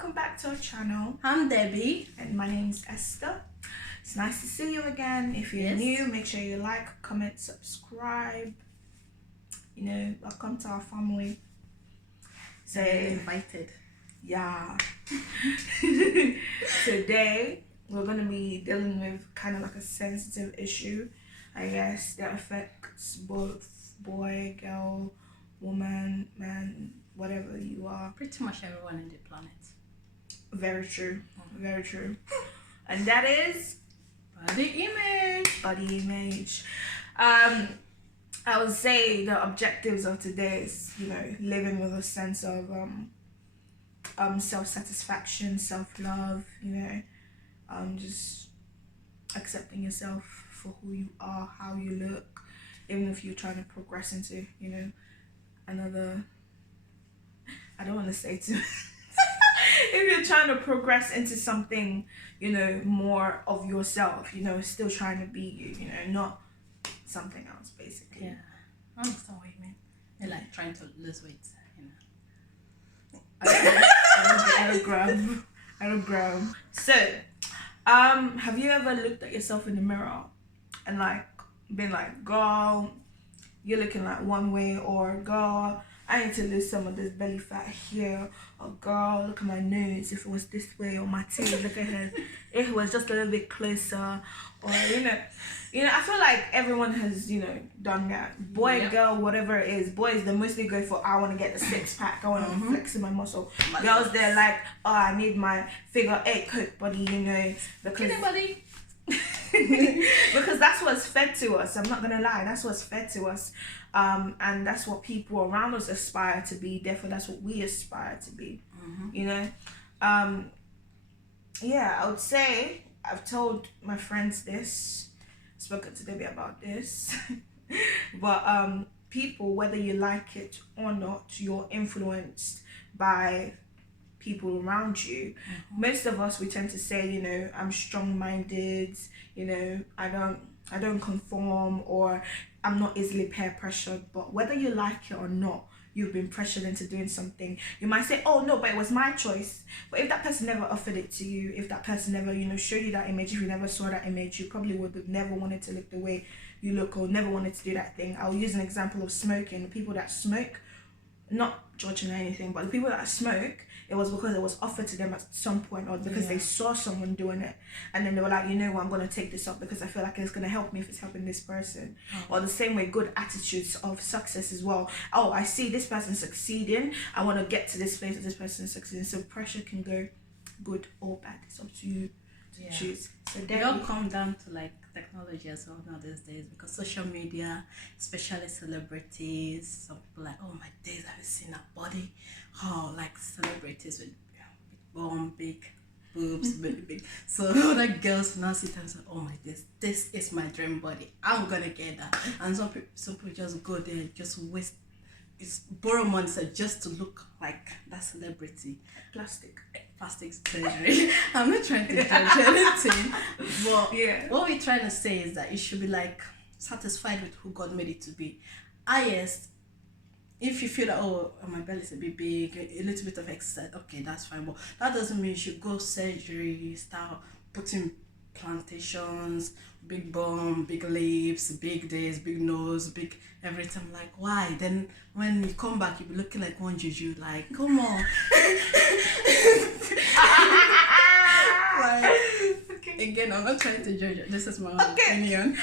welcome back to our channel. I'm Debbie. And my name's Esther. It's nice to see you again. If you're new, make sure you like, comment, subscribe. Welcome to our family. So invited. Yeah. Today, we're going to be dealing with kind of like a sensitive issue, I guess, that affects both boy, girl, woman, man, whatever you are. Pretty much everyone in the planet. Very true. Very true. And that is body image. Body image. I would say the objectives of today is, living with a sense of self-satisfaction, self-love, just accepting yourself for who you are, how you look, even if you're trying to progress into, another, I don't want to say too if you're trying to progress into something, more of yourself, still trying to be you, not something else, basically. Yeah, I understand what you mean. They're like trying to lose weight, I don't grab. So, have you ever looked at yourself in the mirror and been like, girl, you're looking like one way, or girl, I need to lose some of this belly fat here, or girl, look at my nose, if it was this way, or my teeth, look at her, if it was just a little bit closer, or I feel like everyone has, done that. Boy, girl, whatever it is. Boys, they mostly go for, I want to get the six pack, I want to flex in my muscle. Girls, they're like, oh, I need my figure 8 coat body, because body. because that's what's fed to us. I'm not gonna lie, that's what's fed to us, and that's what people around us aspire to be. Therefore, that's what we aspire to be. I would say I've told my friends this, spoken to Debbie about this, but people, whether you like it or not, you're influenced by people around you. Most of us, we tend to say, I'm strong-minded, I don't conform, or I'm not easily peer pressured. But whether you like it or not, you've been pressured into doing something. You might say, oh no, but it was my choice. But if that person never offered it to you, if that person never showed you that image, if you never saw that image, you probably would have never wanted to look the way you look, or never wanted to do that thing. I'll use an example of smoking. The people that smoke, not judging or anything, but the people that smoke, it was because it was offered to them at some point, or because they saw someone doing it, and then they were like, I'm going to take this up because I feel like it's going to help me if it's helping this person. Or the same way, good attitudes of success as well. Oh, I see this person succeeding, I want to get to this place that this person is succeeding. So pressure can go good or bad. It's up to you to choose. So they all come down to technology as well now these days, because social media, especially celebrities, some people like, oh my days, have you seen that body? Oh, like celebrities with big bum, big boobs, really big. So other girls now sit and say, oh my days, this is my dream body, I'm gonna get that. And some people just go there, just borrow money just to look like that celebrity. Plastic surgery. I'm not trying to judge anything, but what we're trying to say is that you should be satisfied with who God made it to be. If you feel that, oh, my belly is a bit big, a little bit of exercise, okay, that's fine, but that doesn't mean you should go surgery, start putting plantations, big bum, big lips, big this, big nose, big everything. Why? Then when you come back, you'll be looking like one juju. Come on. Again, I'm not trying to judge it. This is my own opinion.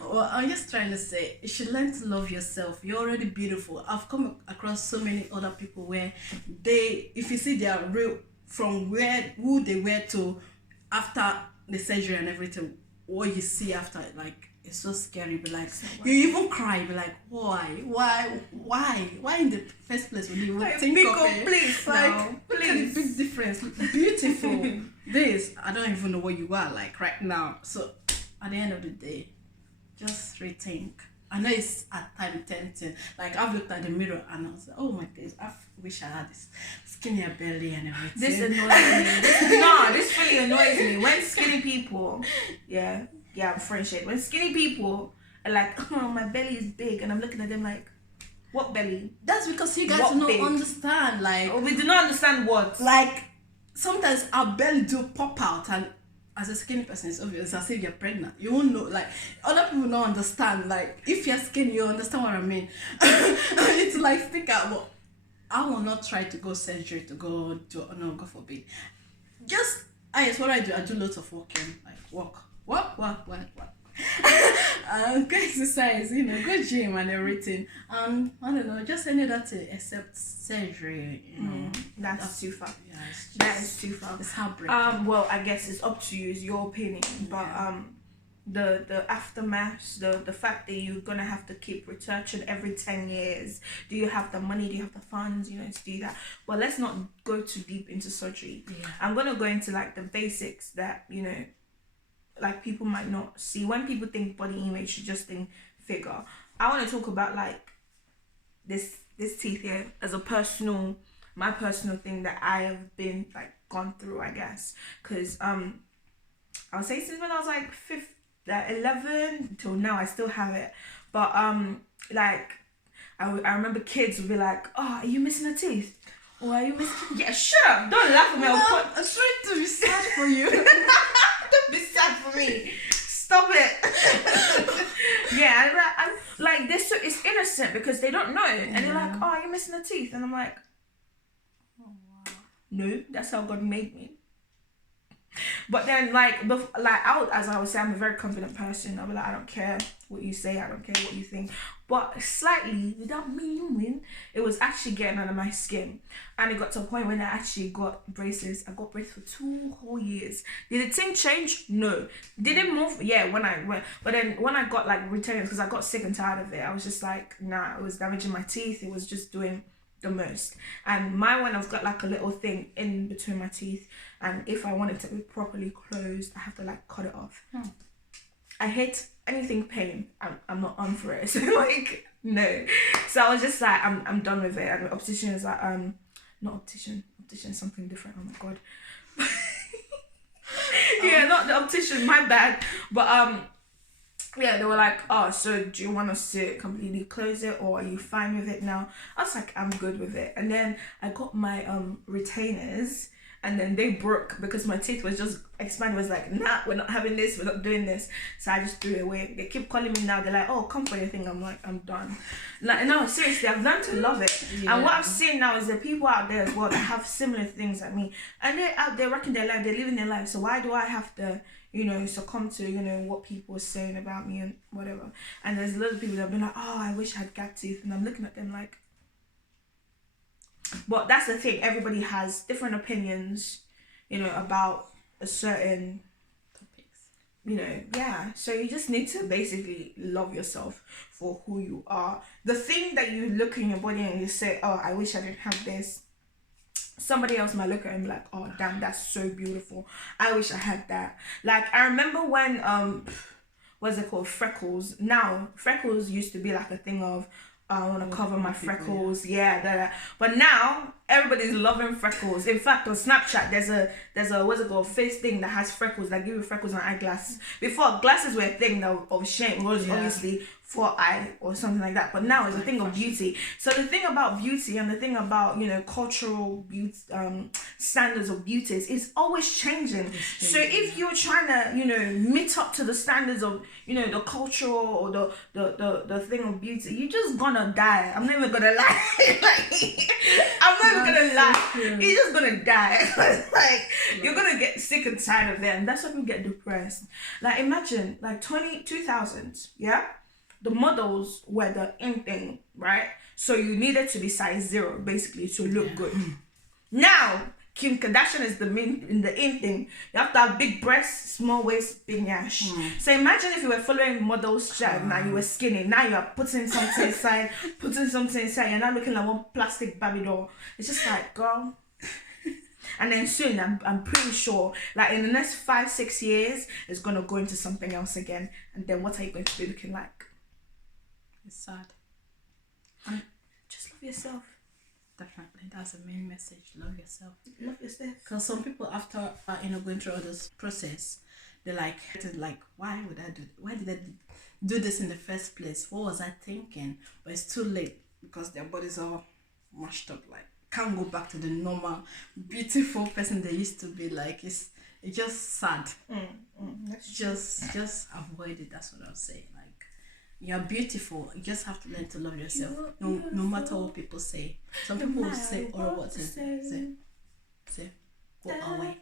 Well, I'm just trying to say, you should learn to love yourself. You're already beautiful. I've come across so many other people where if you see their real, from who they were to after the surgery and everything, what you see after, it's so scary. Be you even cry. Be why in the first place would you think of it? Please, look at the big difference. Beautiful. This, I don't even know what you are right now. So at the end of the day, just rethink. I know it's at time tempting. I've looked at the mirror and I was like, oh my days, I wish I had this skinnier belly and everything. This annoys me. This really annoys me. When skinny people, I'm French shade. When skinny people are like, oh, my belly is big, and I'm looking at them like, what belly? That's because you guys don't understand. We do not understand what. sometimes our belly do pop out, and as a skinny person, it's obvious as if you're pregnant. You won't know, like, other people don't understand. Like, if you're skinny, you understand what I mean. It's like stick out. But I will not try to go surgery to go do, no, God forbid. Just, yes, what I do lots of walking, like walk. Go exercise, go gym and everything. I don't know, just any other thing except surgery, That's too far. Yeah, That is too far. It's heartbreaking. Well, I guess it's up to you, it's your opinion. But the aftermath, the fact that you're gonna have to keep researching every 10 years. Do you have the money? Do you have the funds, to do that? Well, let's not go too deep into surgery. Yeah. I'm gonna go into like the basics that, like people might not see. When people think body image, you just think figure. I want to talk about like this teeth here as my personal thing that I have been like gone through, I guess, because I'll say since when I was like 11 till now I still have it, but like I remember kids would be like, oh, are you missing a tooth? Or are you missing? Yeah, shut up, don't laugh at me. I'm trying to be sad for you. Don't be sad for me. Stop it. Yeah, I'm like this. It's innocent because they don't know, and they're like, "Oh, you're missing a tooth," and I'm like, Oh, wow. "No, that's how God made me." But then, as I was saying, I'm a very confident person. I'll be like, I don't care what you say, I don't care what you think. But slightly, without me knowing, it was actually getting under my skin. And it got to a point when I actually got braces. I got braces for 2 whole years. Did the thing change? No. Did it move? Yeah, when I went. But then when I got like retainers, because I got sick and tired of it, I was just like, nah, it was damaging my teeth. It was just doing the most. And my one, I've got like a little thing in between my teeth, and if I want it to be properly closed, I have to like cut it off. I hate anything pain. I'm not on for it. So like no. So I was just like, I'm done with it. And the optician is like, not optician is something different. Oh my god. Yeah, not the optician, my bad. But yeah, they were like, oh, so do you want us to completely close it, or are you fine with it now? I was like, I'm good with it. And then I got my retainers, and then they broke because my teeth was just expanded. It was like, nah, we're not having this, we're not doing this. So I just threw it away. They keep calling me now. They're like, oh, come for your thing. I'm like, I'm done. Like, no, seriously, I've learned to love it. Yeah. And what I've seen now is there are people out there as well that have similar things like me, and they're out there working their life, they're living their life. So why do I have to succumb to, what people are saying about me and whatever? And there's a lot of people that have been like, oh, I wish I had gap teeth. And I'm looking at them like, but that's the thing. Everybody has different opinions, about a certain topics. Yeah. So you just need to basically love yourself for who you are. The thing that you look in your body and you say, oh, I wish I didn't have this. Somebody else might look at it and be like, oh, damn, that's so beautiful. I wish I had that. Like, I remember when, what's it called? Freckles. Now, freckles used to be like a thing of, I want to cover my freckles. Yeah. But now, everybody's loving freckles. In fact, on Snapchat, there's a what's it called, face thing that has freckles, that give you freckles on eyeglasses. Before, glasses were a thing of shame. It was obviously for eye or something like that. But now it's a thing of beauty. So the thing about beauty and the thing about, cultural beauty, standards of beauty is it's always changing. So if you're trying to, meet up to the standards of, the cultural or the thing of beauty, you're just gonna die. I'm not even gonna lie. I'm not even gonna lie. You're just gonna die. You're gonna get sick and tired of them. That's why people get depressed. Like, imagine, like 2000s, yeah? The models were the in thing, right? So you needed to be size 0, basically, to look good. Now, Kim Kardashian is the in thing. You have to have big breasts, small waist, big ass. So imagine if you were following models' chat and you were skinny. Now you're putting something inside, You're not looking like one plastic Barbie doll. It's just like, girl. And then soon, I'm pretty sure, like in the next 5-6 years, it's gonna go into something else again. And then what are you going to be looking like? It's sad. Just love yourself. Definitely, that's the main message. Love yourself. Love yourself. Because some people, after going through all this process, they're like, why would I do? Why did I do this in the first place? What was I thinking? But it's too late because their bodies are mashed up. Like, can't go back to the normal, beautiful person they used to be. Like it's just sad. That's Just avoid it. That's what I'm saying. Like you're beautiful. You just have to learn to love yourself. No matter what people say. Some people will say horrible things. Say, go away.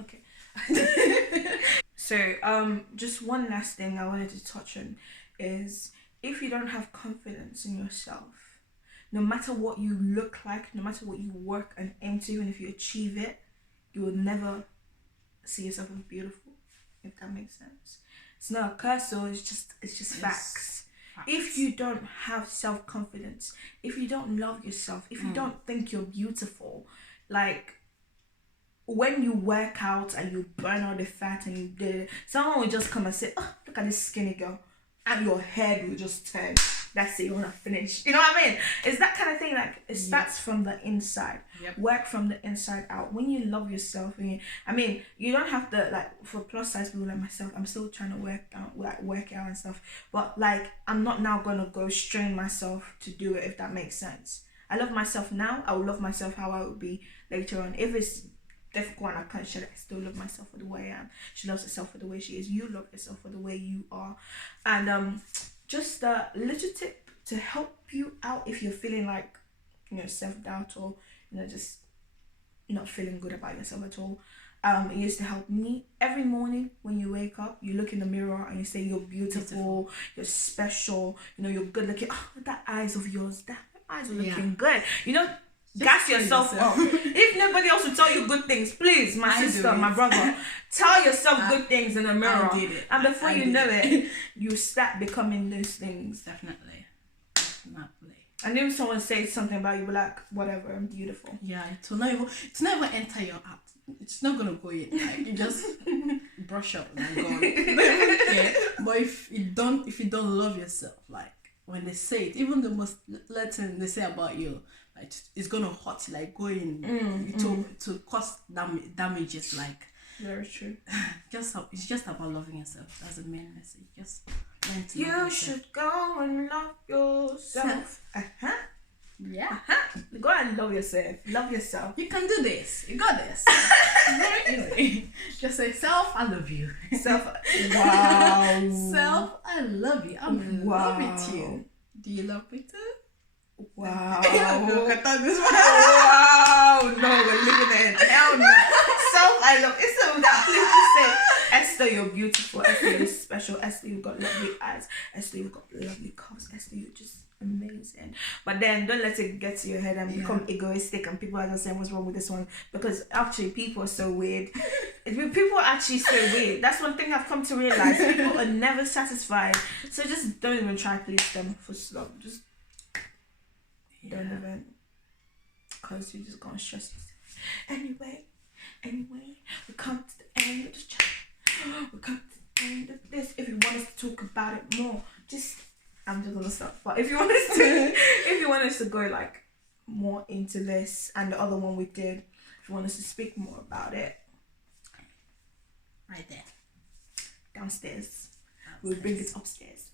Okay. So just one last thing I wanted to touch on is, if you don't have confidence in yourself, no matter what you look like, no matter what you work and aim to, even if you achieve it, you will never see yourself as beautiful, if that makes sense. It's not a curse, so it's just facts. If you don't have self-confidence, if you don't love yourself, if you don't think you're beautiful, like when you work out and you burn all the fat and you did it, someone will just come and say, oh, look at this skinny girl, and your head will just turn. That's it, you want to finish. You know what I mean? It's that kind of thing. Like it starts from the inside. Work from the inside out. When you love yourself, you don't have to, like, for plus size people like myself, I'm still trying to work out and stuff. But like, I'm not now gonna go strain myself to do it, if that makes sense. I love myself now. I will love myself how I will be later on. If it's difficult and I can't share it, I still love myself for the way I am. She loves herself for the way she is. You love yourself for the way you are. And just a little tip to help you out if you're feeling like, self-doubt, or just not feeling good about yourself at all. It used to help me. Every morning when you wake up, you look in the mirror and you say you're beautiful. You're special, you're good looking. Oh, that eyes of yours, that eyes are looking good. Gas yourself up. If nobody else will tell you good things, please, my sister, my brother, tell yourself good things in the mirror. And before you know it, you start becoming those things. Definitely. And if someone says something about you, be like, whatever, I'm beautiful. Yeah, it will not even enter your heart. It's not gonna go in. Like, you just brush up and go. Yeah. But if you don't love yourself, like when they say it, even the most little thing they say about you, like it's gonna hurt, like going to cause damages. Like, very true. It's just about loving yourself. That's the main message. Just learn to love You yourself. should go and love yourself. Yeah. Go and love yourself. Love yourself. You can do this. You got this. Very easy. Just say, self, I love you. Wow. Self, I love you. I'm in love with you. Do you love me too? Wow. Look at this one. Wow. No, we're leaving it. Hell no. Self, I love. Instead of that, please just say, Esther, you're beautiful. Esther, you're special. Esther, you've got lovely eyes. Esther, you've got lovely curves. Esther, you're just amazing. But then don't let it get to your head and become egoistic, and people are just saying, what's wrong with this one? Because actually people are so weird. People are actually so weird. That's one thing I've come to realize. People are never satisfied. So just don't even try to please them for slow. Just don't even, because you're just gonna stress yourself. Anyway, we come to the end of this chapter. We come to the end of this. If you want us to talk about it more, I'm just gonna stop. But if you want us to go like more into this and the other one we did, if you want us to speak more about it, right there, downstairs. We'll bring it upstairs.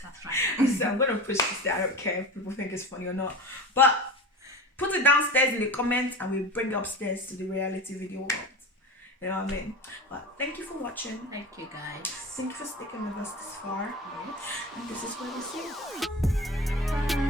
That's right. So I'm gonna push this there. I don't care if people think it's funny or not. But put it downstairs in the comments and we'll bring it upstairs to the reality video world. You know what I mean? But thank you for watching. Thank you, guys. Thank you for sticking with us this far. And this is where we see you. Bye.